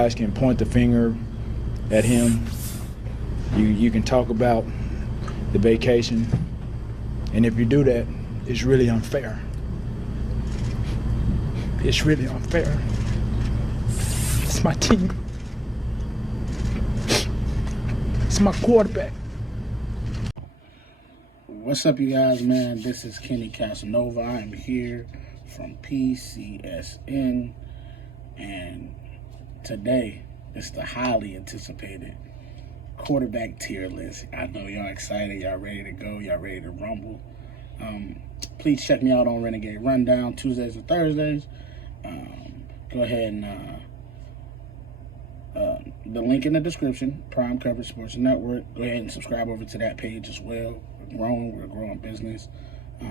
Guys can point the finger at him. You can talk about the vacation, and if you do that, it's really unfair. It's really unfair. It's my team. It's my quarterback. What's up, you guys, man? This is Kenny Casanova. I'm here from PCSN, and today is the highly anticipated quarterback tier list. I know y'all excited, y'all ready to go, y'all ready to rumble. Please check me out on Renegade Rundown Tuesdays and Thursdays. Go ahead and the link in the description, Prime Coverage Sports Network. Go ahead and subscribe over to that page as well. We're a growing business. But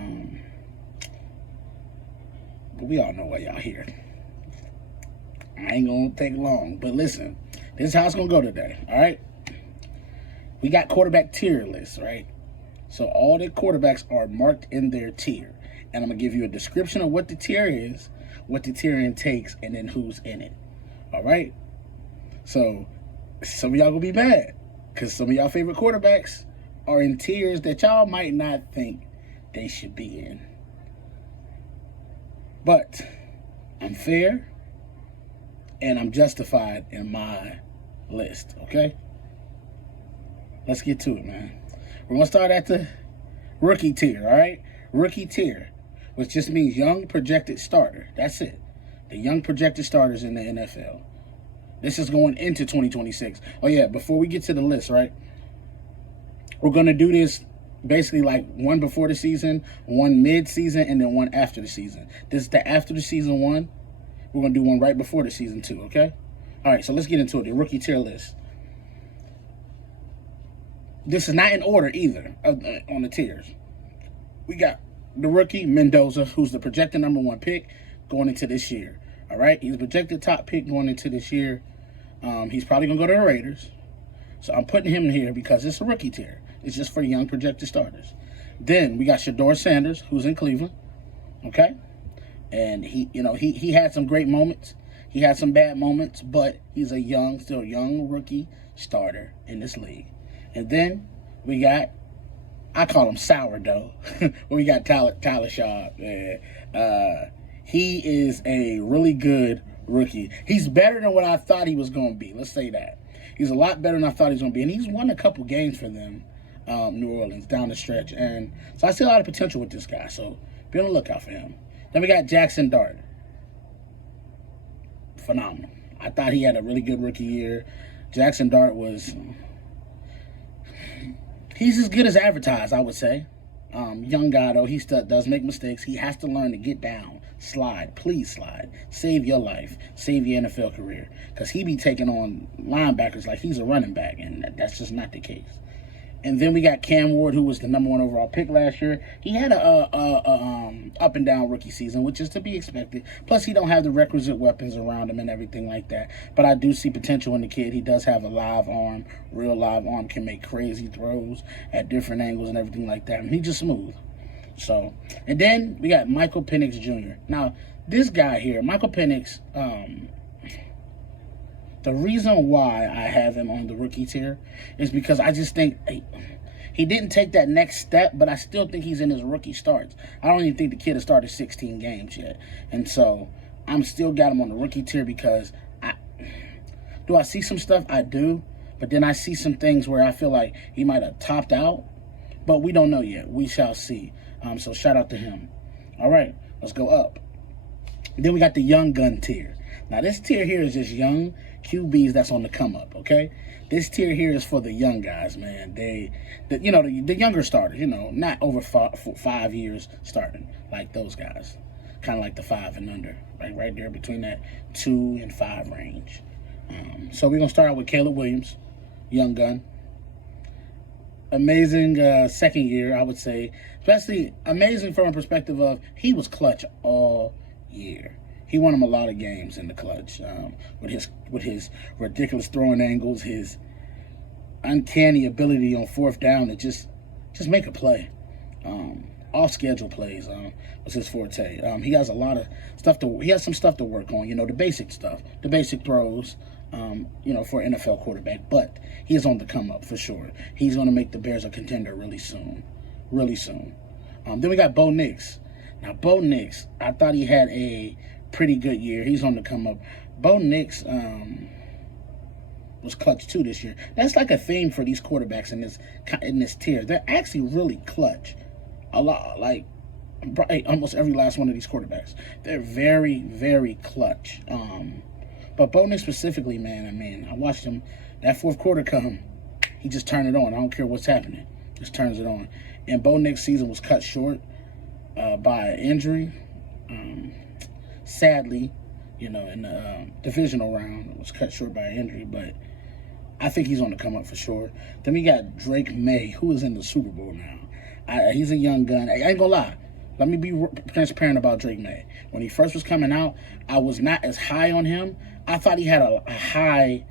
we all know why y'all here. I ain't gonna take long, but listen, this is how it's gonna go today, all right? We got quarterback tier lists, right? So all the quarterbacks are marked in their tier, and I'm gonna give you a description of what the tier is, what the tier intakes, and then who's in it, all right? So some of y'all gonna be mad because some of y'all favorite quarterbacks are in tiers that y'all might not think they should be in. But I'm fair and I'm justified in my list, okay? Let's get to it, man. We're going to start at the rookie tier, all right? Rookie tier, which just means young projected starter. That's it. The young projected starters in the NFL. This is going into 2026. Oh, yeah, before we get to the list, right? We're going to do this basically like one before the season, one mid-season, and then one after the season. This is the after the season one. We're going to do one right before the season two, okay? All right, so let's get into it. The rookie tier list. This is not in order either on the tiers. We got the rookie, Mendoza, who's the projected number one pick going into this year. All right? He's projected top pick going into this year. He's probably going to go to the Raiders. So I'm putting him in here because it's a rookie tier. It's just for young projected starters. Then we got Shedeur Sanders, who's in Cleveland. Okay? And he had some great moments. He had some bad moments, but he's still young rookie starter in this league. And then we got, I call him sourdough. We got Tyler Shaw. He is a really good rookie. He's better than what I thought he was going to be. Let's say that. He's a lot better than I thought he was going to be. And he's won a couple games for them, New Orleans, down the stretch. And so I see a lot of potential with this guy. So be on the lookout for him. Then we got Jackson Dart. Phenomenal. I thought he had a really good rookie year. Jackson Dart he's as good as advertised, I would say. Young guy, though, he still does make mistakes. He has to learn to get down, slide, please slide, save your life, save your NFL career. Because he be taking on linebackers like he's a running back, and that's just not the case. And then we got Cam Ward, who was the number one overall pick last year. He had a up and down rookie season, which is to be expected. Plus, he don't have the requisite weapons around him and everything like that. But I do see potential in the kid. He does have a live arm, real live arm, can make crazy throws at different angles and everything like that. And he's just smooth. So, and then we got Michael Penix Jr. Now, this guy here, Michael Penix, the reason why I have him on the rookie tier is because I just think he didn't take that next step, but I still think he's in his rookie starts. I don't even think the kid has started 16 games yet. And so I'm still got him on the rookie tier because do I see some stuff? I do. But then I see some things where I feel like he might have topped out, but we don't know yet. We shall see. So shout out to him. All right, let's go up. Then we got the young gun tier. Now, this tier here is just young QBs that's on the come up, okay? This tier here is for the young guys, man. The younger starters, not over 5 years starting, like those guys. Kind of like the 5 and under, right there between that 2 and 5 range. So we're going to start out with Caleb Williams, young gun. Amazing second year, I would say. Especially amazing from a perspective of he was clutch all year. He won him a lot of games in the clutch with his ridiculous throwing angles, his uncanny ability on fourth down to just make a play. Off-schedule plays was his forte. He has a lot of stuff he has some stuff to work on. The basic stuff, the basic throws, for an NFL quarterback. But he is on the come up for sure. He's going to make the Bears a contender really soon. Really soon. Then we got Bo Nix. Now, Bo Nix, I thought he had a pretty good year. He's on the come up. Bo Nix was clutch too this year. That's like a theme for these quarterbacks in this tier. They're actually really clutch. A lot, like almost every last one of these quarterbacks. They're very, very clutch. But Bo Nix specifically, man, I mean, I watched him. That fourth quarter come, he just turned it on. I don't care what's happening. Just turns it on. And Bo Nix' season was cut short by injury. Sadly, in the divisional round, it was cut short by injury. But I think he's on the come up for sure. Then we got Drake May, who is in the Super Bowl now. He's a young gun. I ain't gonna lie. Let me be transparent about Drake May. When he first was coming out, I was not as high on him. I thought he had a high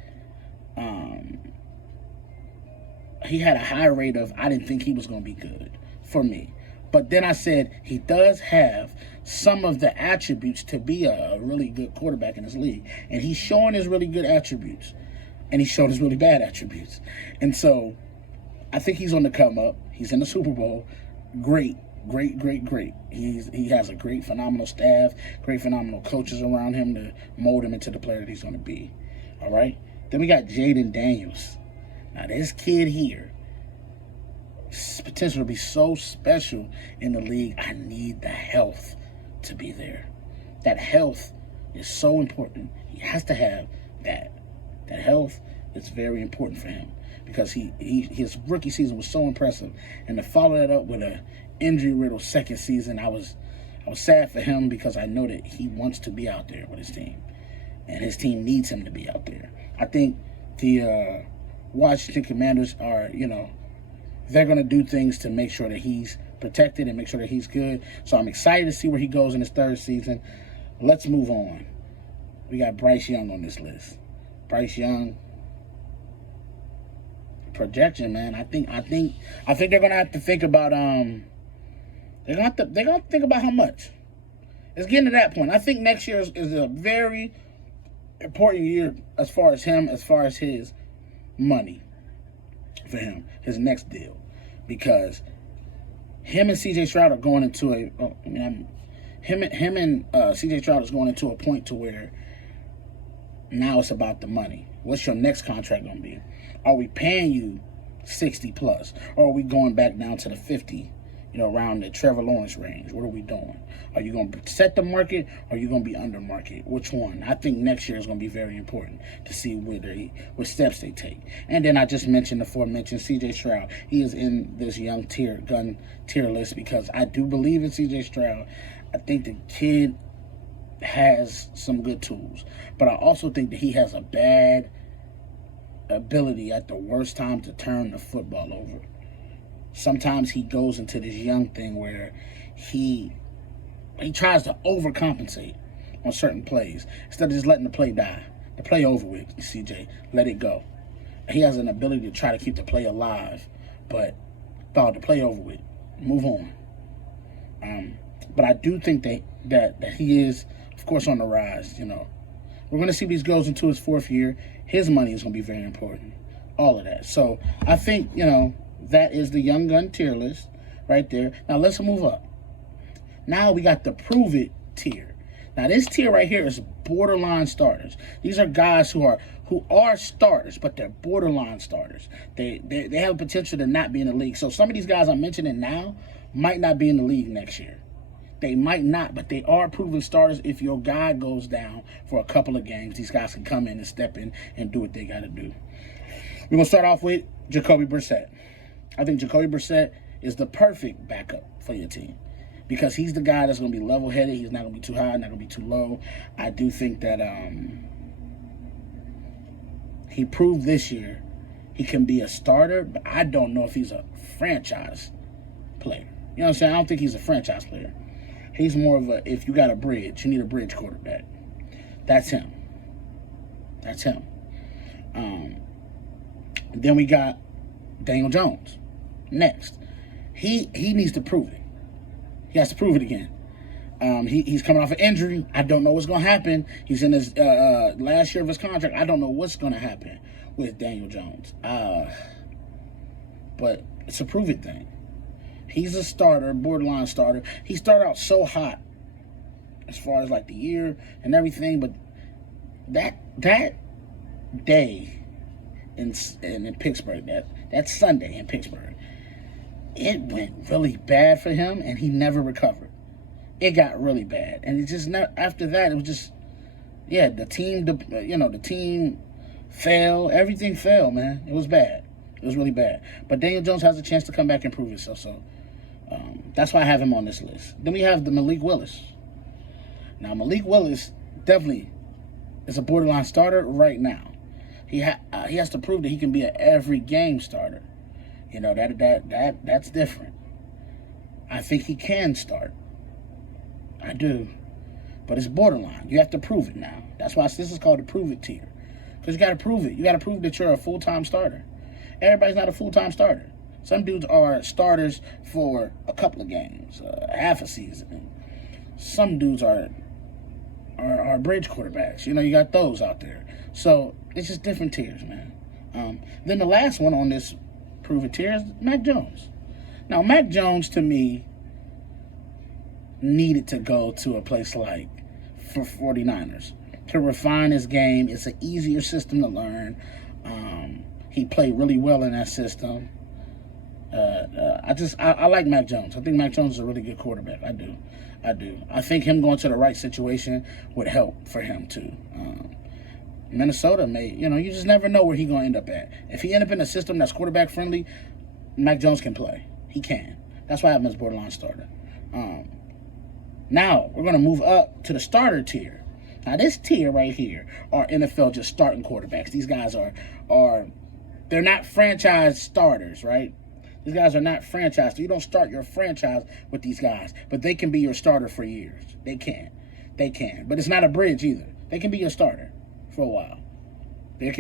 rate of, I didn't think he was going to be good for me. But then I said he does have some of the attributes to be a really good quarterback in this league. And he's showing his really good attributes. And he's showing his really bad attributes. And so I think he's on the come up. He's in the Super Bowl. Great. He has a great, phenomenal staff, great, phenomenal coaches around him to mold him into the player that he's going to be. All right? Then we got Jaden Daniels. Now, this kid here, potential to be so special in the league. I need the health to be there. That health is so important. He has to have that. That health is very important for him because his rookie season was so impressive. And to follow that up with a injury-riddled second season, I was sad for him because I know that he wants to be out there with his team. And his team needs him to be out there. I think the Washington Commanders are, they're going to do things to make sure that he's protected and make sure that he's good. So I'm excited to see where he goes in his third season. Let's move on. We got Bryce Young on this list. Bryce Young, projection, man. I think they're going to have to think about they're going to think about how much. It's getting to that point. I think next year is a very important year as far as his money for him, his next deal, because him and CJ Stroud are going into him and CJ Stroud is going into a point to where now it's about the money. What's your next contract going to be? Are we paying you 60 plus, or are we going back down to the 50? Around the Trevor Lawrence range. What are we doing? Are you going to set the market, or are you going to be under market? Which one? I think next year is going to be very important to see what steps they take. And then I just mentioned the aforementioned CJ Stroud. He is in this young tier list because I do believe in CJ Stroud. I think the kid has some good tools, but I also think that he has a bad ability at the worst time to turn the football over. Sometimes he goes into this young thing where he tries to overcompensate on certain plays instead of just letting the play die. The play over with, CJ. Let it go. He has an ability to try to keep the play alive, but dog, the play over with. Move on. But I do think that he is, of course, on the rise. We're going to see these goes into his fourth year. His money is going to be very important. All of that. So I think that is the young gun tier list right there. Now let's move up. Now we got the prove it tier. Now this tier right here is borderline starters. These are guys who are starters, but they're borderline starters. They have potential to not be in the league. So some of these guys I'm mentioning now might not be in the league next year. They might not, but they are proven starters. If your guy goes down for a couple of games, these guys can come in and step in and do what they got to do. We're going to start off with Jacoby Brissett. I think Jacoby Brissett is the perfect backup for your team because he's the guy that's going to be level-headed. He's not going to be too high, not going to be too low. I do think that he proved this year he can be a starter, but I don't know if he's a franchise player. You know what I'm saying? I don't think he's a franchise player. He's more of if you got a bridge, you need a bridge quarterback. That's him. Then we got Daniel Jones. Next, he needs to prove it. He has to prove it again. He's coming off an injury. I don't know what's going to happen. He's in his last year of his contract. I don't know what's going to happen with Daniel Jones. But it's a prove it thing. He's a starter, borderline starter. He started out so hot as far as like the year and everything, but that day in Pittsburgh, that Sunday in Pittsburgh, it went really bad for him, and he never recovered. It got really bad, and it just after that, it was just, the team fell. Everything fell, man. It was bad. It was really bad. But Daniel Jones has a chance to come back and prove himself. So that's why I have him on this list. Then we have the Malik Willis. Now Malik Willis definitely is a borderline starter right now. He has to prove that he can be an every game starter. You know, that's different. I think he can start. I do. But it's borderline. You have to prove it now. That's why this is called the prove it tier. Because you got to prove it. You got to prove that you're a full-time starter. Everybody's not a full-time starter. Some dudes are starters for a couple of games, half a season. Some dudes are bridge quarterbacks. You know, you got those out there. So it's just different tiers, man. Then the last one on this prove it tier is Mac Jones. Now, Mac Jones, to me, needed to go to a place like for 49ers to refine his game. It's an easier system to learn. He played really well in that system. I like Mac Jones. I think Mac Jones is a really good quarterback. I do. I think him going to the right situation would help for him too. Minnesota you just never know where he's going to end up at. If he end up in a system that's quarterback friendly, Mac Jones can play. He can. That's why I have him as borderline starter. Now we're going to move up to the starter tier. Now this tier right here are NFL just starting quarterbacks. These guys they're not franchise starters, right? These guys are not franchise. So you don't start your franchise with these guys, but they can be your starter for years. They can. But it's not a bridge either. They can be your starter for a while. But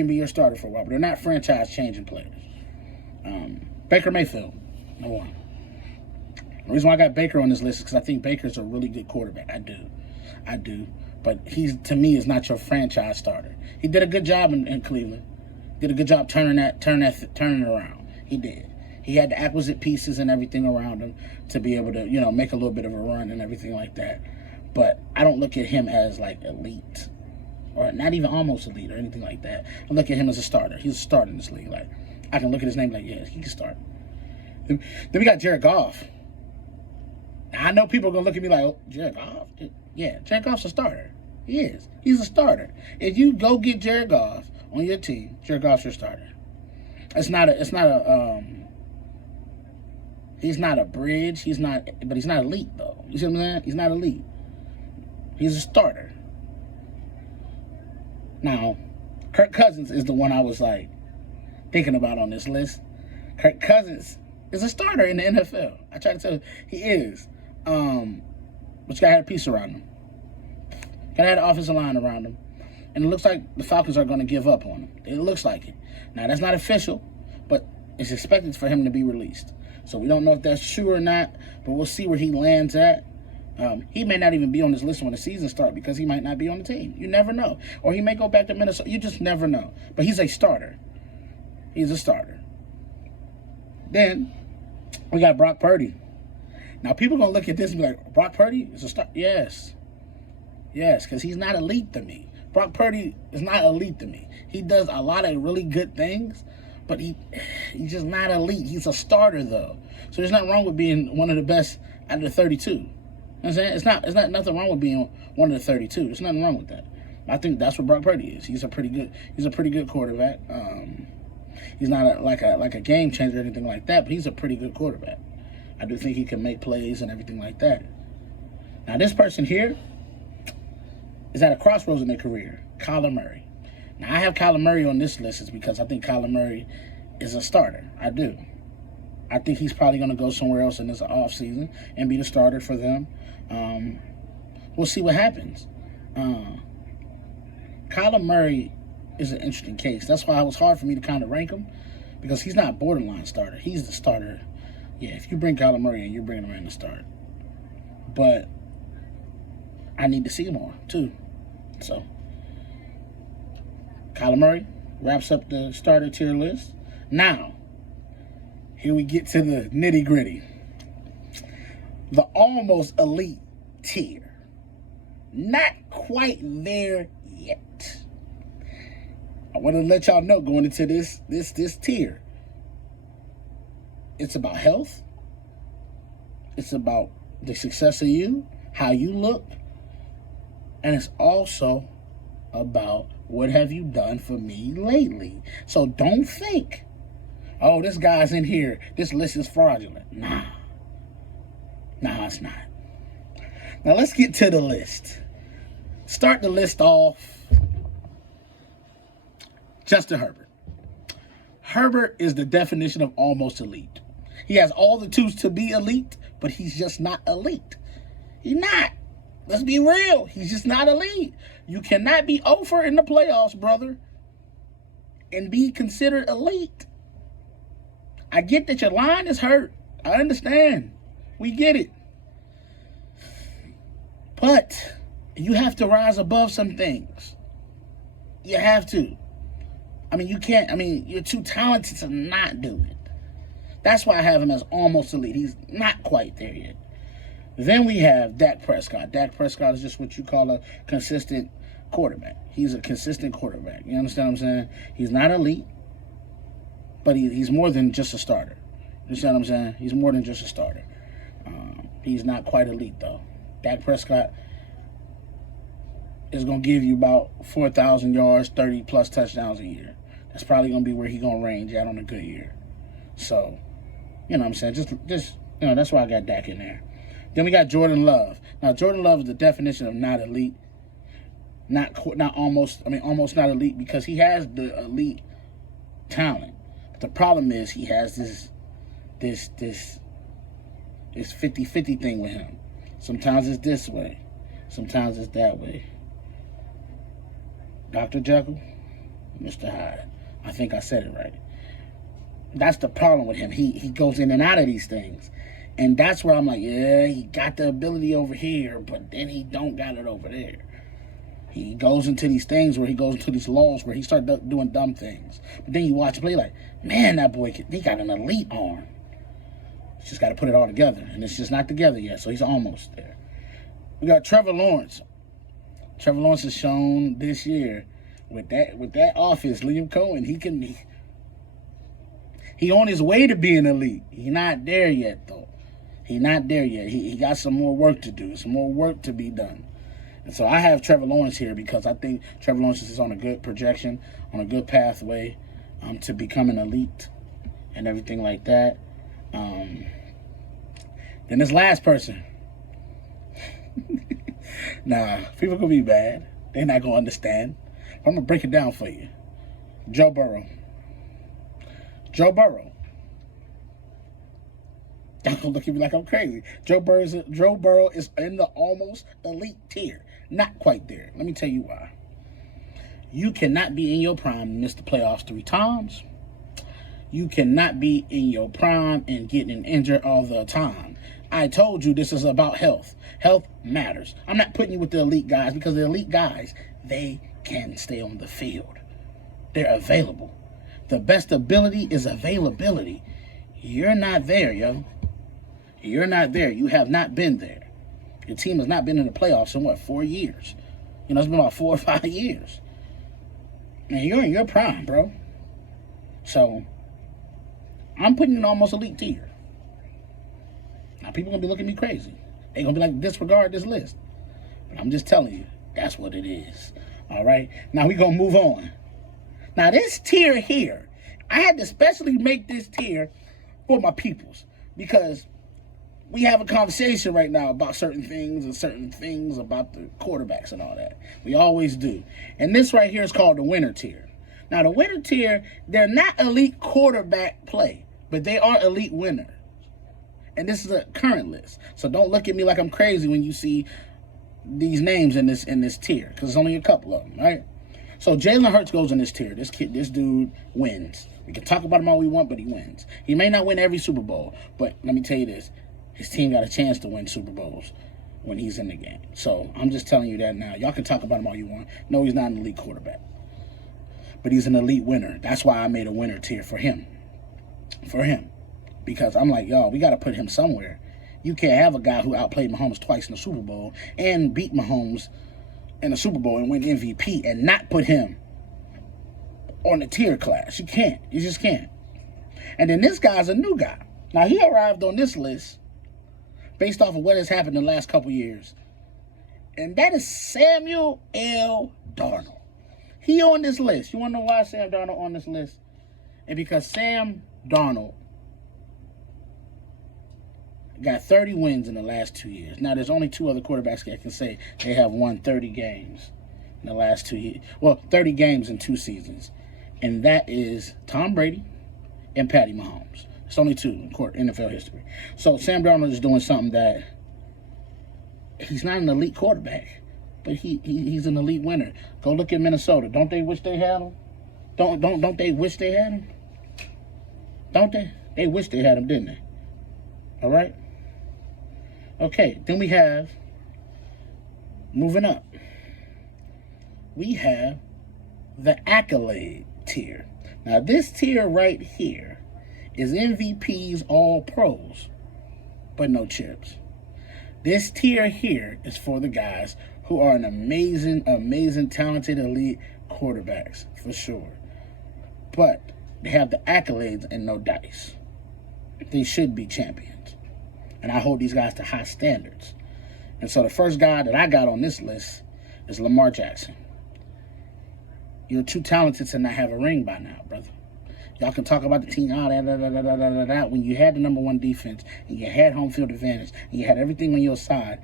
they're not franchise changing players. Baker Mayfield, number one. The reason why I got Baker on this list is because I think Baker's a really good quarterback. I do. But to me, is not your franchise starter. He did a good job in Cleveland. Did a good job turning it around. He did. He had the acquisite pieces and everything around him to be able to, make a little bit of a run and everything like that. But I don't look at him as like elite, or not even almost elite or anything like that. I look at him as a starter. He's a starter in this league. Like, I can look at his name like, yeah, he can start. Then we got Jared Goff. Now, I know people are going to look at me like, oh, Jared Goff? Yeah, Jared Goff's a starter. He is. He's a starter. If you go get Jared Goff on your team, Jared Goff's your starter. He's not a bridge. But he's not elite, though. You see what I'm saying? He's not elite. He's a starter. Now, Kirk Cousins is the one I was like thinking about on this list. Kirk Cousins is a starter in the NFL. I try to tell you, he is. But you gotta have a piece around him. Gotta have an offensive line around him. And it looks like the Falcons are going to give up on him. It looks like it. Now, that's not official, but it's expected for him to be released. So we don't know if that's true or not, but we'll see where he lands at. He may not even be on this list when the season starts because he might not be on the team. You never know. Or he may go back to Minnesota. You just never know. But he's a starter. He's a starter. Then we got Brock Purdy. Now, people are going to look at this and be like, Brock Purdy is a starter? Yes. Yes, because he's not elite to me. Brock Purdy is not elite to me. He does a lot of really good things, but he's just not elite. He's a starter, though. So there's nothing wrong with being one of the best out of the 32. You know what I'm saying? It's not nothing wrong with being one of the 32. There's nothing wrong with that. I think that's what Brock Purdy is. He's a pretty good quarterback. He's not like a game changer or anything like that, but he's a pretty good quarterback. I do think he can make plays and everything like that. Now, this person here is at a crossroads in their career, Kyler Murray. Now, I have Kyler Murray on this list is because I think Kyler Murray is a starter. I do. I think he's probably going to go somewhere else in this offseason and be the starter for them. We'll see what happens. Kyler Murray is an interesting case. That's why it was hard for me to kind of rank him, because he's not borderline starter. He's the starter. Yeah, if you bring Kyler Murray in, you're bringing him in to start. But I need to see more too. So, Kyler Murray wraps up the starter tier list. Now, here we get to the nitty gritty. The almost elite tier. Not quite there yet. I want to let y'all know going into this tier. It's about health. It's about the success of you, how you look. And it's also about what have you done for me lately. So don't think, oh, this guy's in here, this list is fraudulent. Nah, it's not. Now let's get to the list. Start the list off. Justin Herbert. Herbert is the definition of almost elite. He has all the tools to be elite, but he's just not elite. He's not. Let's be real. He's just not elite. You cannot be over in the playoffs, brother, and be considered elite. I get that your line is hurt. I understand. We get it. But you have to rise above some things. You have to. I mean, you can't. I mean, you're too talented to not do it. That's why I have him as almost elite. He's not quite there yet. Then we have Dak Prescott. Dak Prescott is just what you call a consistent quarterback. He's a consistent quarterback. You understand what I'm saying? He's not elite, but he's more than just a starter. You understand what I'm saying? He's more than just a starter. He's not quite elite, though. Dak Prescott is going to give you about 4,000 yards, 30-plus touchdowns a year. That's probably going to be where he's going to range at on a good year. So, you know what I'm saying? Just you know, that's why I got Dak in there. Then we got Jordan Love. Now, Jordan Love is the definition of not elite. Almost not elite, because he has the elite talent. But the problem is he has this 50-50 thing with him. Sometimes it's this way. Sometimes it's that way. Dr. Jekyll, Mr. Hyde. I think I said it right. That's the problem with him. He goes in and out of these things. And that's where I'm like, yeah, he got the ability over here, but then he don't got it over there. He goes into these things where he goes into these laws where he starts doing dumb things. But then you watch him play like, man, that boy, he got an elite arm. He's just got to put it all together. And it's just not together yet, so he's almost there. We got Trevor Lawrence. Trevor Lawrence has shown this year with that offense, Liam Cohen, he on his way to being elite. He's not there yet, though. He's not there yet. He got some more work to do, some more work to be done. And so I have Trevor Lawrence here because I think Trevor Lawrence is on a good projection, on a good pathway to become an elite and everything like that. Then this last person. Nah, people gonna be bad. They're not gonna understand. I'm gonna break it down for you. Joe Burrow. Joe Burrow. Don't look at me like I'm crazy. Joe Burrow is in the almost elite tier. Not quite there. Let me tell you why. You cannot be in your prime and miss the playoffs 3 times. You cannot be in your prime and getting injured all the time. I told you this is about health. Health matters. I'm not putting you with the elite guys because the elite guys, they can stay on the field. They're available. The best ability is availability. You're not there, yo. You're not there. You have not been there. Your team has not been in the playoffs in, 4 years? You know, it's been about 4 or 5 years. And you're in your prime, bro. So, I'm putting you in almost elite tier. Now, people going to be looking at me crazy. They're going to be like, disregard this list. But I'm just telling you, that's what it is. All right? Now, we're going to move on. Now, this tier here, I had to specially make this tier for my peoples because we have a conversation right now about certain things about the quarterbacks and all that. We always do. And this right here is called the winner tier. Now, the winner tier, they're not elite quarterback play, but they are elite winners. And this is a current list. So don't look at me like I'm crazy when you see these names in this tier, because there's only a couple of them, right? So Jalen Hurts goes in this tier. This dude wins. We can talk about him all we want, but he wins. He may not win every Super Bowl, but let me tell you this. His team got a chance to win Super Bowls. when he's in the game. So I'm just telling you that now. Y'all can talk about him all you want. No, he's not an elite quarterback. But he's an elite winner. That's why I made a winner tier for him. For him. Because I'm like, y'all, we got to put him somewhere. You can't have a guy who outplayed Mahomes twice in the Super Bowl and beat Mahomes in the Super Bowl and win MVP and not put him on the tier class. You can't. You just can't. And then this guy's a new guy. Now, he arrived on this list based off of what has happened in the last couple years. And that is Samuel L. Darnold. He on this list. You want to know why Sam Darnold on this list? And because Sam Darnold got 30 wins in the last 2 years. Now, there's only 2 other quarterbacks that can say they have won 30 games in the last 2 years. Well, 30 games in 2 seasons. And that is Tom Brady and Patty Mahomes. It's only 2 in NFL history. So Sam Darnold is doing something that he's not an elite quarterback, but he's an elite winner. Go look at Minnesota. Don't they wish they had him? Don't they wish they had him? Don't they? They wish they had him, didn't they? All right? Okay, then we have, moving up, we have the accolade tier. Now, this tier right here is MVPs, all pros, but no chips. This tier here is for the guys who are an amazing, talented, elite quarterbacks, for sure. But they have the accolades and no dice. They should be champions. And I hold these guys to high standards. And so the first guy that I got on this list is Lamar Jackson. You're too talented to not have a ring by now, brother. Y'all can talk about the team, when you had the number 1 defense, and you had home field advantage, and you had everything on your side,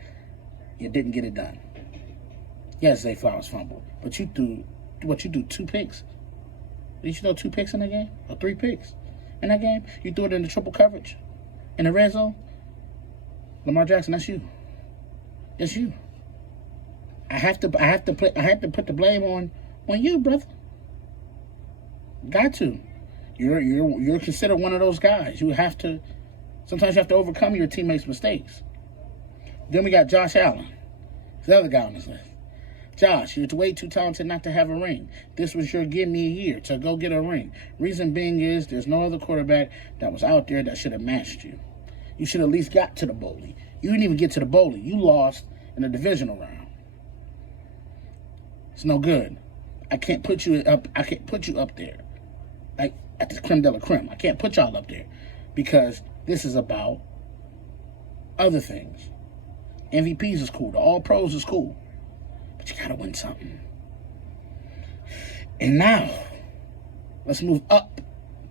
you didn't get it done. Yes, Zay Flowers fumbled, but you threw, 2 picks? Did you throw 2 picks in that game? Or 3 picks in that game? You threw it in the triple coverage, in the red zone? Lamar Jackson, that's you. It's you. I have to put the blame on you, brother. Got to. You're considered one of those guys. Sometimes you have to overcome your teammates' mistakes. Then we got Josh Allen. He's the other guy on this list. Josh, you're way too talented not to have a ring. This was your give me a year to go get a ring. Reason being is there's no other quarterback that was out there that should have matched you. You should at least got to the bowl. You didn't even get to the bowl. You lost in the divisional round. It's no good. I can't put you up there. Like at the creme de la creme. I can't put y'all up there because this is about other things. MVPs is cool. The all pros is cool. But you gotta win something. And now, let's move up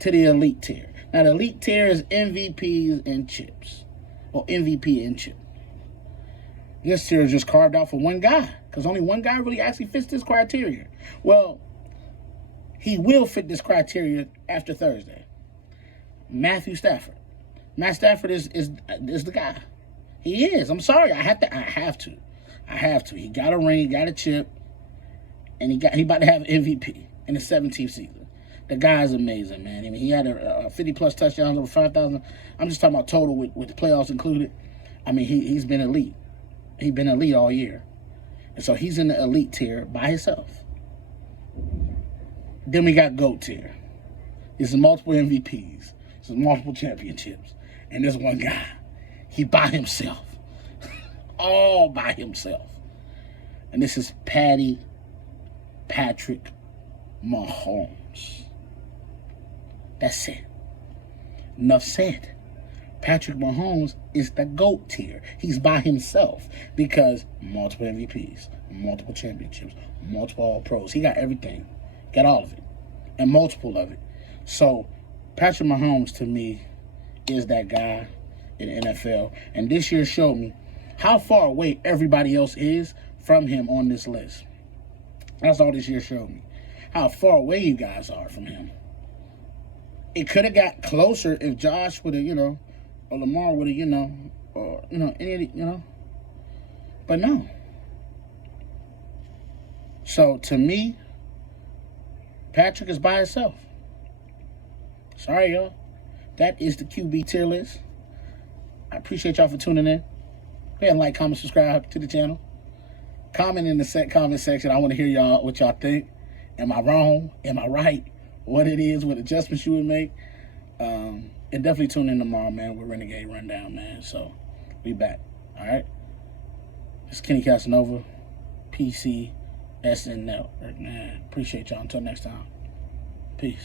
to the elite tier. Now, the elite tier is MVPs and chips. Or MVP and chip. This tier is just carved out for one guy. Because only one guy really actually fits this criteria. Well, he will fit this criteria after Thursday. Matthew Stafford. Matt Stafford is the guy. He is. I'm sorry. I have to. He got a ring, he got a chip, and he about to have an MVP in the 17th season. The guy's amazing, man. I mean, he had a 50-plus touchdowns, over 5,000. I'm just talking about total with the playoffs included. I mean, he's been elite. He's been elite all year. And so he's in the elite tier by himself. Then we got GOAT tier. This is multiple MVPs. This is multiple championships. And this one guy, he by himself. All by himself. And this is Patrick Mahomes. That's it. Enough said. Patrick Mahomes is the GOAT tier. He's by himself because multiple MVPs, multiple championships, multiple All-Pros. He got everything. Got all of it. And multiple of it. So, Patrick Mahomes, to me, is that guy in the NFL. And this year showed me how far away everybody else is from him on this list. That's all this year showed me. How far away you guys are from him. It could have got closer if Josh would have, or Lamar would have, or, any of the, But no. So, to me, Patrick is by himself. Sorry, y'all. That is the QB tier list. I appreciate y'all for tuning in. ahead and like, comment, subscribe to the channel. Comment in the comment section. I want to hear y'all what y'all think. Am I wrong? Am I right? What it is, what adjustments you would make. And definitely tune in tomorrow, man, with Renegade Rundown, man. So, we back. All right? It's Kenny Casanova, PCSN Network, man. Appreciate y'all. Until next time. Peace.